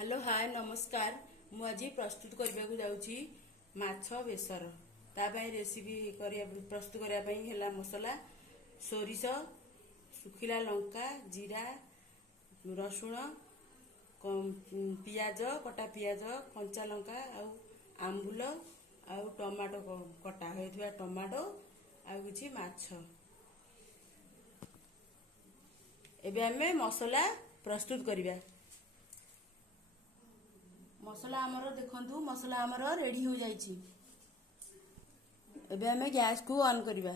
Hello hi नमस्कार मु आज प्रस्तुत करने को जाऊँगी माछ बेसर तापाई रेसिपी प्रस्तुत करने मसला सोरिष सुखिला लंका जीरा रसुण पियाज कटा पियाज कंचा लंका आंबुल आउ टमाटो कटा होइथिबा टमाटो आउ किछि माछ एबे हमें मसला प्रस्तुत करिबा। मसला आमर देखंतु मसला आमर रेडी हो जाइछि। एबे हमें गैस को ऑन करिबा।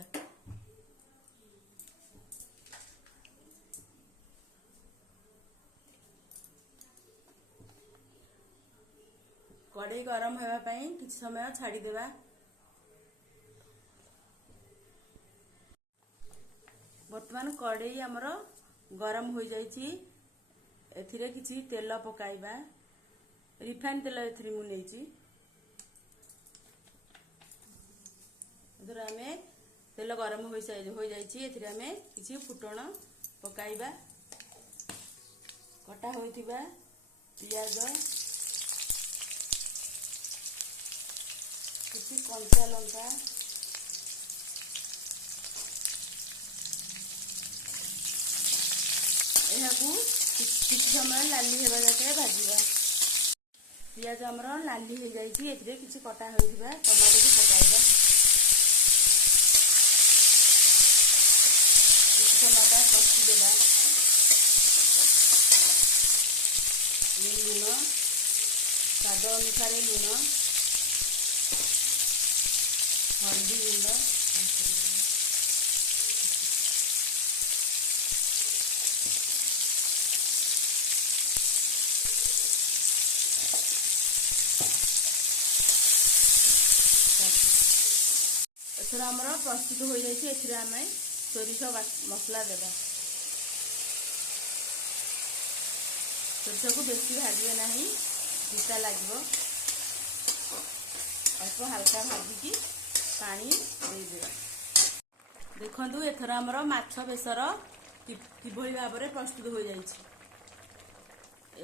कड़ाई गरम होगा पई किछि समय छाड़ी देबा। वर्तमान कड़ाई आमर गरम हो जाइछि। एथिरे किछि तेल पकाइबा। रिफाइन तेल एथिरे मु नेछि। एथरा हमें तेल गरम हो जाइछि। एथिरे हमें किछि फुटण पकाइबा। कटा होइथिबा पियाज किछि कंचा लंका एहाकू किछि समय लाली हेबा जाके भाजिबा। पियाज हमर लाली हो जाइछि। एथिरे किछि कटा होइथिबा टमाटो को पकाइबा। किछि टमाटा कष्टि देबा। लूण स्वाद अनुसार लूण हल्दी गुंड एथरा हमर प्रस्तुत हो जाइछि। एथिरे हमें सोरिष मसला देबा। सोरिष को बेसी भाजिबे नाही पिता लागबो। अल्प हल्का भाजिकी पानी दे देबा। देखंतु एथरा हमर माछ बेसर किभଳି भाबरे प्रस्तुत हो जाइछि।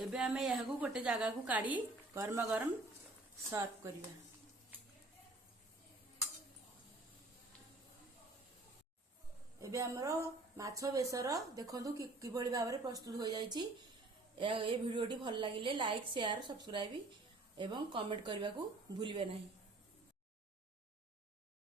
एबे हमें यहाकू गोटे जगह को काढी गरम गरम सर्व करिबा। एबे हमरो माछ बेसर देखंतु किभଳି भाबरे प्रस्तुत हो जाइछि। ए वीडियोटी भल लागिले लाइक शेयर सब्सक्राइब एवं कमेंट करबा को भूलिबे नाही।